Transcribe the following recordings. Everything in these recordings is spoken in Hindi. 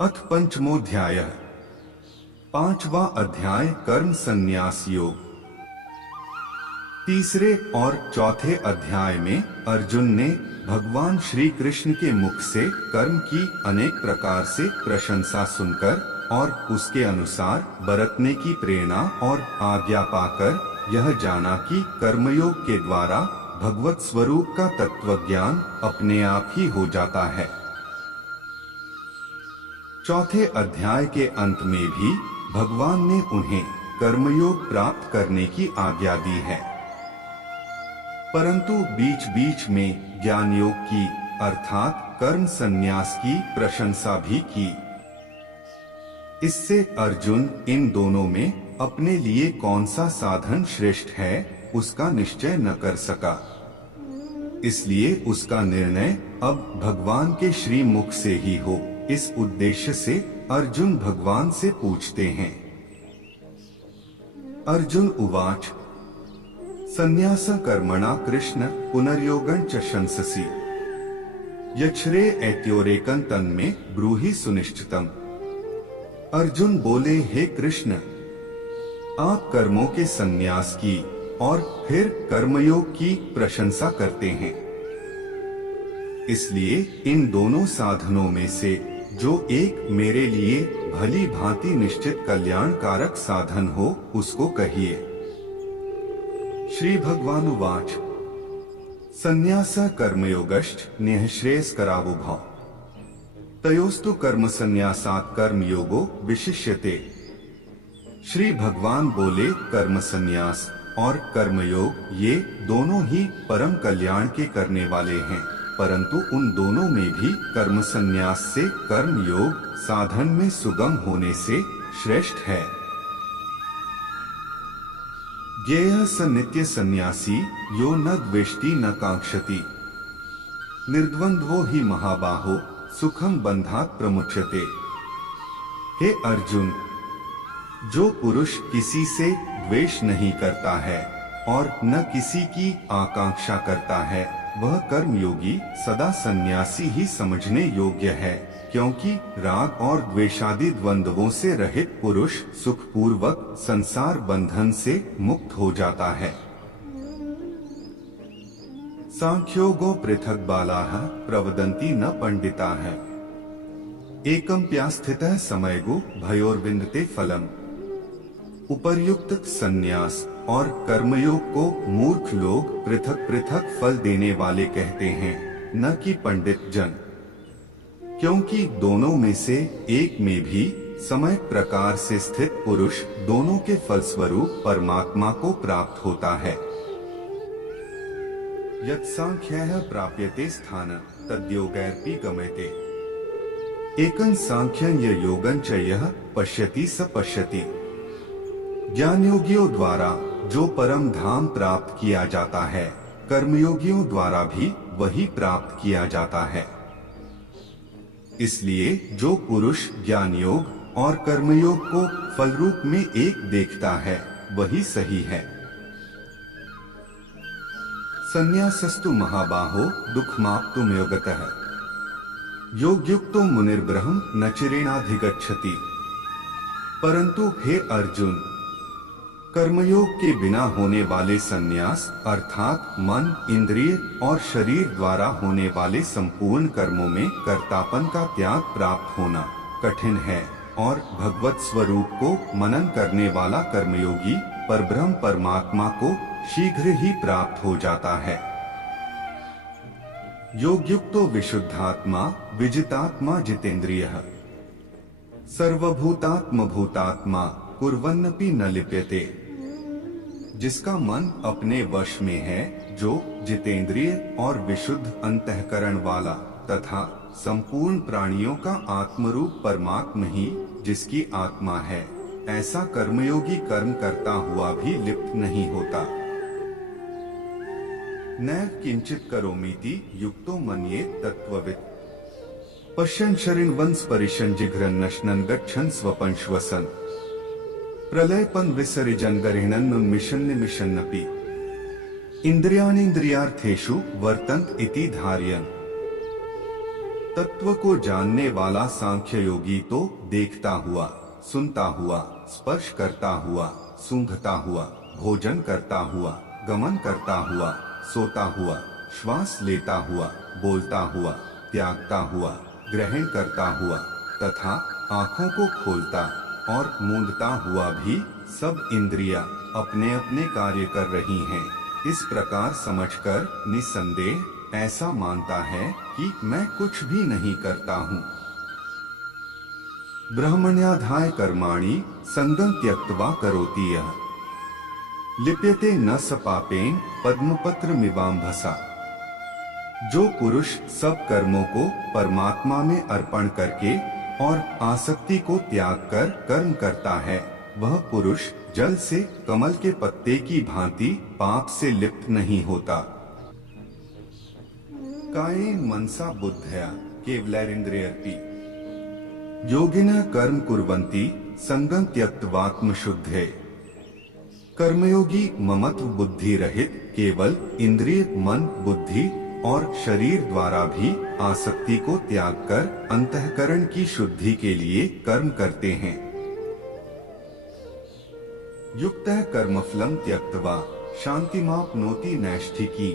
अथ पंचमोऽध्यायः। पांचवा अध्याय कर्म संन्यास योग। तीसरे और चौथे अध्याय में अर्जुन ने भगवान श्री कृष्ण के मुख से कर्म की अनेक प्रकार से प्रशंसा सुनकर और उसके अनुसार बरतने की प्रेरणा और आज्ञा पाकर यह जाना कि कर्मयोग के द्वारा भगवत स्वरूप का तत्वज्ञान अपने आप ही हो जाता है। चौथे अध्याय के अंत में भी भगवान ने उन्हें कर्मयोग प्राप्त करने की आज्ञा दी है, परंतु बीच बीच में ज्ञान योग की अर्थात कर्म संन्यास की प्रशंसा भी की। इससे अर्जुन इन दोनों में अपने लिए कौन सा साधन श्रेष्ठ है उसका निश्चय न कर सका। इसलिए उसका निर्णय अब भगवान के श्री मुख से ही हो। इस उद्देश्य से अर्जुन भगवान से पूछते हैं। अर्जुन उवाच संन्यास कर्मणा कृष्ण पुनर्योगं च शंससि यच्छ्रे ऐत्योरेकं तन्मे ब्रूहि सुनिश्चितम्। अर्जुन बोले, हे कृष्ण, आप कर्मों के संन्यास की और फिर कर्मयोग की प्रशंसा करते हैं, इसलिए इन दोनों साधनों में से जो एक मेरे लिए भली भांति निश्चित कल्याणकारक साधन हो उसको कहिए। श्री भगवान उवाच संन्यास कर्मयोगश्च निःश्रेयस्करावुभौ तयोस्तु कर्म संन्यासात् कर्मयोगो विशिष्यते। श्री भगवान बोले, कर्म संन्यास और कर्मयोग ये दोनों ही परम कल्याण के करने वाले हैं, परंतु उन दोनों में भी कर्म संन्यास से कर्म योग साधन में सुगम होने से श्रेष्ठ है। ज्ञेयः स नित्य सन्यासी यो न द्वेष्टि न कांक्षति निर्द्वंद्वो ही महाबाहो सुखम बंधात् प्रमुच्यते। हे अर्जुन, जो पुरुष किसी से द्वेष नहीं करता है और न किसी की आकांक्षा करता है वह कर्मयोगी सदा सन्यासी ही समझने योग्य है, क्योंकि राग और द्वेषादि द्वंद्वों से रहित पुरुष सुखपूर्वक संसार बंधन से मुक्त हो जाता है। सांख्योगो पृथक बालाः प्रवदन्ति न पंडिताः एकं प्यास्थितः समयगो भयोर्विन्दते फलम्। उपर्युक्त संन्यास और कर्मयोग को मूर्ख लोग पृथक पृथक फल देने वाले कहते हैं, न कि पंडित जन, क्योंकि दोनों में से एक में भी समय प्रकार से स्थित पुरुष दोनों के फलस्वरूप परमात्मा को प्राप्त होता है। यत् सांख्यः प्राप्यते स्थान तद्योगैरपि गम्यते एकं सांख्यं योगं च यः पश्यति स पश्यति। ज्ञान योगियों द्वारा जो परम धाम प्राप्त किया जाता है, कर्मयोगियों द्वारा भी वही प्राप्त किया जाता है। इसलिए जो पुरुष ज्ञान योग और कर्मयोग को फल रूप में एक देखता है वही सही है। संन्यासस्तु महाबाहो दुःखमाप्तुं योगतः योगयुक्तो मुनिर्ब्रह्म न चिरेणाधिगच्छति। परंतु हे अर्जुन, कर्मयोग के बिना होने वाले संन्यास अर्थात मन, इंद्रिय और शरीर द्वारा होने वाले संपूर्ण कर्मों में कर्तापन का त्याग प्राप्त होना कठिन है, और भगवत स्वरूप को मनन करने वाला कर्मयोगी परब्रह्म परमात्मा को शीघ्र ही प्राप्त हो जाता है। योगयुक्तो विशुद्धात्मा विजितात्मा जितेन्द्रियः सर्वभूतात्म भूतात्मा कुर्वन्नपि न लिप्यते। जिसका मन अपने वश में है, जो जितेंद्रिय और विशुद्ध अंतःकरण वाला तथा संपूर्ण प्राणियों का आत्मरूप परमात्मा ही जिसकी आत्मा है, ऐसा कर्मयोगी कर्म करता हुआ भी लिप्त नहीं होता। नैव किंचित करोमीति युक्तो मन्येत तत्त्ववित् पश्यन् शरीरवन् स्परिशन् जिघ्रन् नश्नन् गच्छन् स्वपन् श्वसन् प्रलयपन विसर्जन गरिणन्नुन्मिषन्निमिषन्नपि इंद्रियाणीन्द्रियार्थेषु वर्तन्त इति धारयन्। तत्व को जानने वाला सांख्य योगी तो देखता हुआ, सुनता हुआ, स्पर्श करता हुआ, सूंघता हुआ, भोजन करता हुआ, गमन करता हुआ, सोता हुआ, श्वास लेता हुआ, बोलता हुआ, त्यागता हुआ, ग्रहण करता हुआ तथा आँखों को खोलता और मूंदता हुआ भी सब इंद्रियां अपने अपने कार्य कर रही हैं। इस प्रकार समझकर निसंदेह ऐसा मानता है कि मैं कुछ भी नहीं करता हूँ। ब्रह्मण्याधाय कर्माणि संगं त्यक्त्वा करोति यः लिप्यते न स पापेन पद्मपत्र मिवाम्भसा। जो पुरुष सब कर्मों को परमात्मा में अर्पण करके और आसक्ति को त्याग कर कर्म करता है, वह पुरुष जल से कमल के पत्ते की भांति पाप से लिप्त नहीं होता। कायेन मनसा बुद्धया केवलैरिंद्रियर्पि योगिनः कर्म कुर्वन्ति संगं त्यक्त्वात्मशुद्धये। कर्मयोगी ममत्व बुद्धि रहित केवल इंद्रिय, मन, बुद्धि और शरीर द्वारा भी आसक्ति को त्याग कर अंतःकरण की शुद्धि के लिए कर्म करते हैं। युक्तः कर्मफलं त्यक्त्वा शान्तिमाप्नोति नैष्ठिकी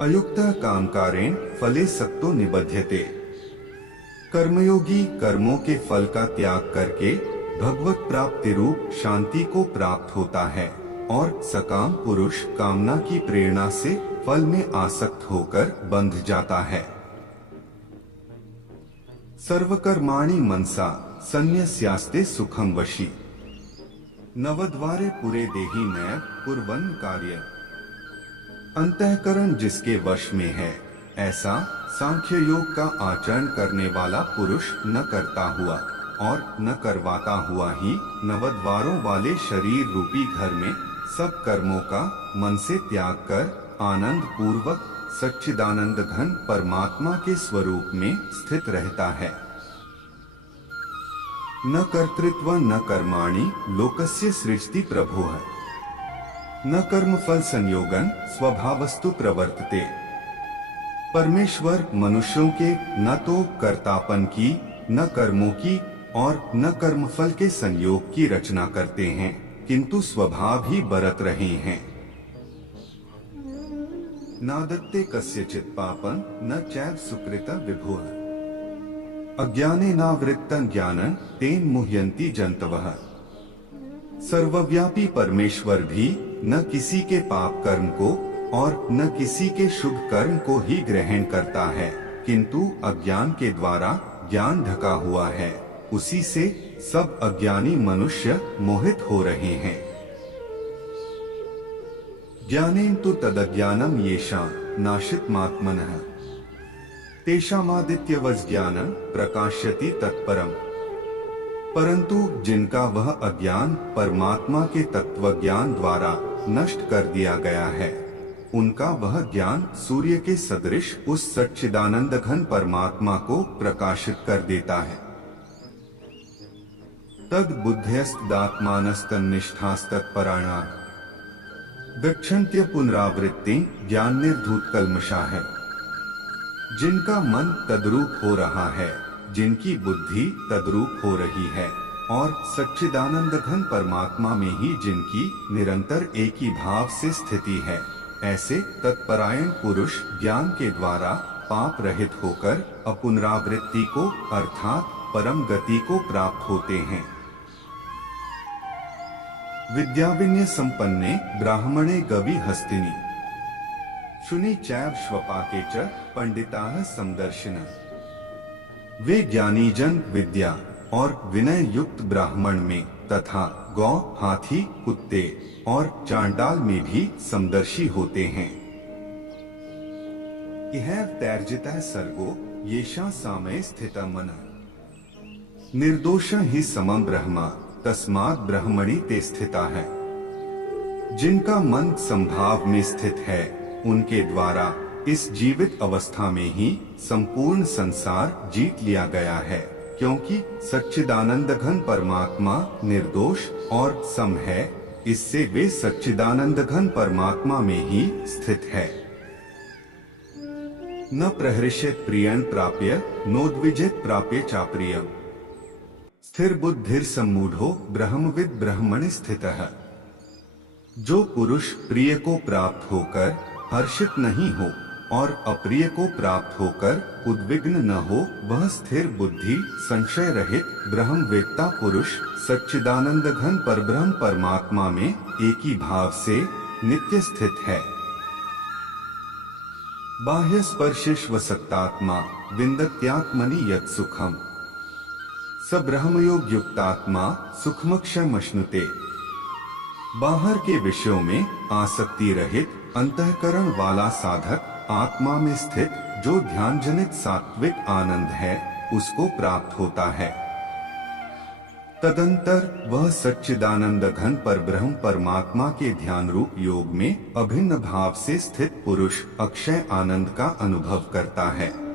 अयुक्तः कामकारेण फले सक्तो निबध्यते। कर्मयोगी कर्मों के फल का त्याग करके भगवत प्राप्ति रूप शांति को प्राप्त होता है और सकाम पुरुष कामना की प्रेरणा से फल में आसक्त होकर बंध जाता है। सर्वकर्माणि मनसा संन्यस्यास्ते सुखं वशी नवद्वारे पुरे देहि नैव कुर्वन् कार्य। अंतःकरण जिसके वश में है, ऐसा सांख्य योग का आचरण करने वाला पुरुष न करता हुआ और न करवाता हुआ ही नवद्वारों वाले शरीर रूपी घर में सब कर्मों का मन से त्याग कर आनंद पूर्वक सच्चिदानंद घन परमात्मा के स्वरूप में स्थित रहता है। न कर्तृत्व न कर्माणि लोकस्य सृजति प्रभुः न कर्मफल संयोगन स्वभावस्तु प्रवर्तते। परमेश्वर मनुष्यों के न तो कर्तापन की, न कर्मों की और न कर्मफल के संयोग की रचना करते हैं, किंतु स्वभाव ही बरत रहे हैं। नादत्ते कस्यचित् पापं न चैव सुकृता विभुः अज्ञानेनावृत्तं ज्ञानं तेन मुह्यन्ति जन्तवः। सर्वव्यापी परमेश्वर भी न किसी के पाप कर्म को और न किसी के शुभ कर्म को ही ग्रहण करता है, किंतु अज्ञान के द्वारा ज्ञान ढका हुआ है, उसी से सब अज्ञानी मनुष्य मोहित हो रहे हैं। ज्ञानेन तु तदज्ञानम येषां नाशितमात्मनः तेषामादित्यवत् ज्ञानं प्रकाश्यति तत्परम्। परंतु जिनका वह अज्ञान परमात्मा के तत्व ज्ञान द्वारा नष्ट कर दिया गया है, उनका वह ज्ञान सूर्य के सदृश उस सच्चिदानंद घन परमात्मा को प्रकाशित कर देता है। तद बुद्ध्यस्तदात्मानस्तन्निष्ठास्तत्पराणां गच्छन्त्य पुनरावृत्ति ज्ञान निर्धूत कल्मषा है। जिनका मन तद्रूप हो रहा है, जिनकी बुद्धि तद्रूप हो रही है और सच्चिदानंद घन परमात्मा में ही जिनकी निरंतर एक ही भाव से स्थिति है, ऐसे तत्परायण पुरुष ज्ञान के द्वारा पाप रहित होकर अपुनरावृत्ति को अर्थात परम गति को प्राप्त होते हैं। विद्याविन्य संपन्ने ब्राह्मणे गवि हस्तिनी शुनि चैव श्वपाके च पंडिताः समदर्शिनः। वे ज्ञानी जन विद्या और विनय युक्त ब्राह्मण में तथा गौ, हाथी, कुत्ते और चांडाल में भी समदर्शी होते हैं। इह तैर्जितः सर्गो येषां सामये स्थितः मनः निर्दोषं हि समं ब्रह्म तस्मात् ब्रह्मणि ते स्थिता है। जिनका मन संभाव में स्थित है, उनके द्वारा इस जीवित अवस्था में ही संपूर्ण संसार जीत लिया गया है, क्योंकि सच्चिदानंद घन परमात्मा निर्दोष और सम है, इससे वे सच्चिदानंद घन परमात्मा में ही स्थित है। न प्रहृष्यत प्रियं प्राप्य नोद्विजेत प्राप्य चाप्रियम्। स्थिर बुद्धिर सम्मूढ़ो ब्रह्मविद ब्रह्मणि स्थितः। जो पुरुष प्रिय को प्राप्त होकर हर्षित नहीं हो और अप्रिय को प्राप्त होकर उद्विग्न न हो, वह स्थिर बुद्धि संशय रहित ब्रह्मवेत्ता पुरुष सच्चिदानंद घन परब्रह्म परमात्मा में एक ही भाव से नित्य स्थित है। बाह्य स्पर्शिष्वसक्तात्मा विन्दत्यात्मनि यत् सुखम स ब्रह्मयोग युक्तात्मा सुखमक्षयमश्नुते। बाहर के विषयों में आसक्ति रहित अंतःकरण वाला साधक आत्मा में स्थित जो ध्यान जनित सात्विक आनंद है उसको प्राप्त होता है। तदंतर वह सच्चिदानंद घन परब्रह्म परमात्मा के ध्यान रूप योग में अभिन्न भाव से स्थित पुरुष अक्षय आनंद का अनुभव करता है।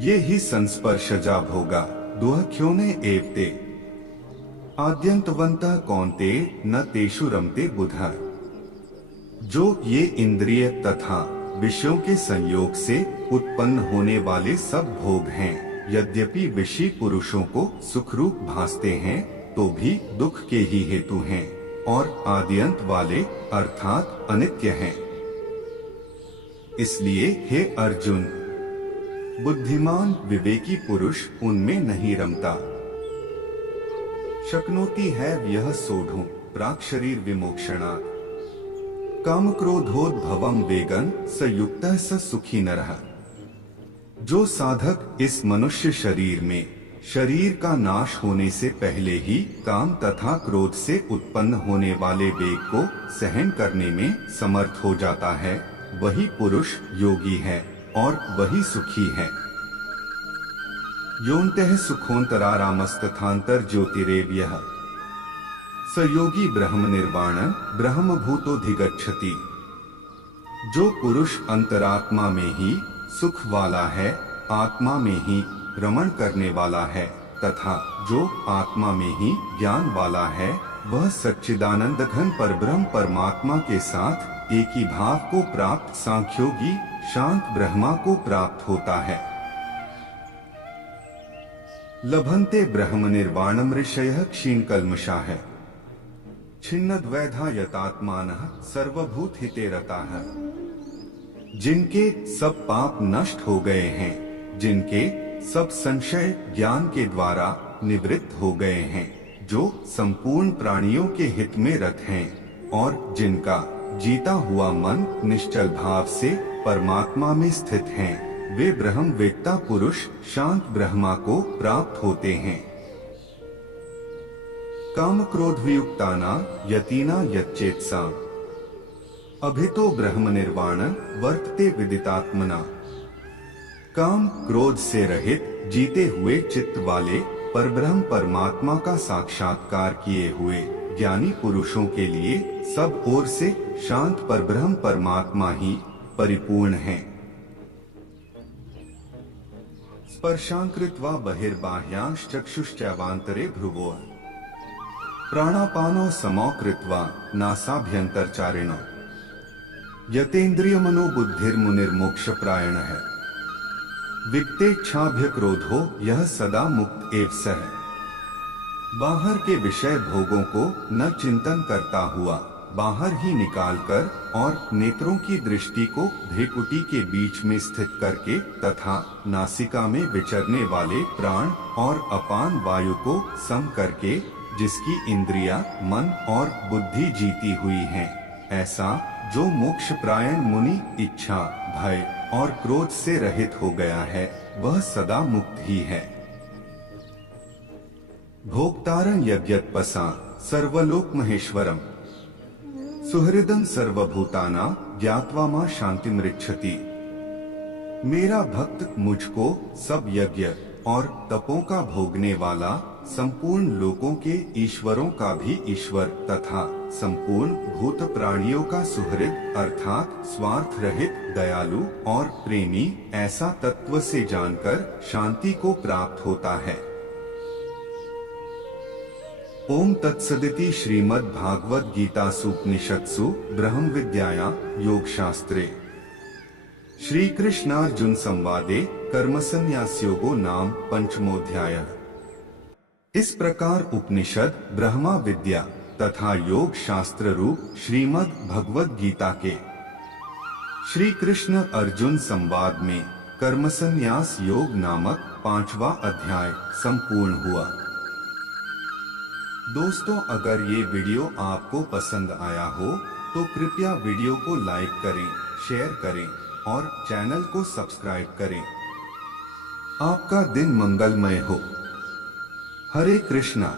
ये ही संस्पर्शजा भोगा दुःख्योने एवते आद्यंतवन्तः कौन्ते न तेषु रमते बुधः। जो ये इंद्रिय तथा विषयों के संयोग से उत्पन्न होने वाले सब भोग हैं, यद्यपि विषयी पुरुषों को सुखरूप भासते हैं तो भी दुख के ही हेतु हैं और आद्यंत वाले अर्थात अनित्य हैं। इसलिए हे अर्जुन, बुद्धिमान विवेकी पुरुष उनमें नहीं रमता। शक्नोति है यह सोढ़ुं प्राक् शरीर विमोक्षणात् काम क्रोधोद्भवम वेगन स युक्तः स सुखी नरः। जो साधक इस मनुष्य शरीर में शरीर का नाश होने से पहले ही काम तथा क्रोध से उत्पन्न होने वाले वेग को सहन करने में समर्थ हो जाता है, वही पुरुष योगी है और वही सुखी है। योऽन्तः सुखोऽन्तरारामस्तथान्तर ज्योतिरेव्यः स योगी ब्रह्म निर्वाण ब्रह्म भूतोऽधिगच्छति। जो पुरुष अंतरात्मा में ही सुख वाला है, आत्मा में ही रमण करने वाला है तथा जो आत्मा में ही ज्ञान वाला है, वह सच्चिदानंद घन परब्रह्म परमात्मा के साथ एक ही भाव को प्राप्त सांख्योगी शांत ब्रह्मा को प्राप्त होता है। लभन्ते ब्रह्म निर्वाणम ऋषयः क्षीणकल्मषाः छिन्नद्वैधा यतात्मानः सर्वभूत हिते रताः। जिनके सब पाप नष्ट हो गए हैं, जिनके सब संशय ज्ञान के द्वारा निवृत्त हो गए हैं, जो संपूर्ण प्राणियों के हित में रत हैं और जिनका जीता हुआ मन निश्चल भाव से परमात्मा में स्थित हैं, वे ब्रह्मवेत्ता पुरुष शांत ब्रह्मा को प्राप्त होते हैं। काम क्रोध वियुक्ताना यतीना यच्चेत्सा अभितो ब्रह्म निर्वाण वर्तते विदितात्मना। काम क्रोध से रहित जीते हुए चित्त वाले परब्रह्म परमात्मा का साक्षात्कार किए हुए ज्ञानी पुरुषों के लिए सब ओर से शांत परब्रह्म परमात्मा ही परिपूर्ण है। स्पर्शांकृत्वा बहिर्बाह्यांश्चक्षुश्चैवान्तरे भ्रुवोः प्राणापानो समौ कृत्वा नासाभ्यन्तरचारिणो यतेन्द्रियमनो बुद्धिर्मुनिर्मोक्षप्रायणः विक्तेच्छाभ्य क्रोधो यह सदा मुक्त एव सः। बाहर के विषय भोगों को न चिंतन करता हुआ बाहर ही निकालकर और नेत्रों की दृष्टि को भ्रिकुटी के बीच में स्थित करके तथा नासिका में विचरने वाले प्राण और अपान वायु को सम करके जिसकी इंद्रिया मन और बुद्धि जीती हुई हैं, ऐसा जो मोक्ष प्रायण मुनि इच्छा भय और क्रोध से रहित हो गया है, वह सदा मुक्त ही है। भोक्तारं यज्ञत्पसा सर्वलोक महेश्वरम सुहृदं सर्वभूताना ज्ञात्वा मां शांतिमृच्छति। मेरा भक्त मुझको सब यज्ञ और तपों का भोगने वाला, संपूर्ण लोकों के ईश्वरों का भी ईश्वर तथा संपूर्ण भूत प्राणियों का सुहृद अर्थात स्वार्थ रहित दयालु और प्रेमी ऐसा तत्व से जानकर शांति को प्राप्त होता है। ओम तत्सदिति श्रीमद् भागवत गीतासु उपनिषत्सु ब्रह्म विद्यायां योग शास्त्रे श्री कृष्णार्जुन संवादे कर्मसन्न्यासयोगो नाम पंचमोध्याय। इस प्रकार उपनिषद, ब्रह्मा विद्या तथा योग शास्त्र रूप श्रीमद् भगवद गीता के श्री कृष्ण अर्जुन संवाद में कर्मसन्यास योग नामक 5वां अध्याय संपूर्ण हुआ। दोस्तों, अगर ये वीडियो आपको पसंद आया हो तो कृपया वीडियो को लाइक करें, शेयर करें और चैनल को सब्सक्राइब करें। आपका दिन मंगलमय हो। हरे कृष्णा।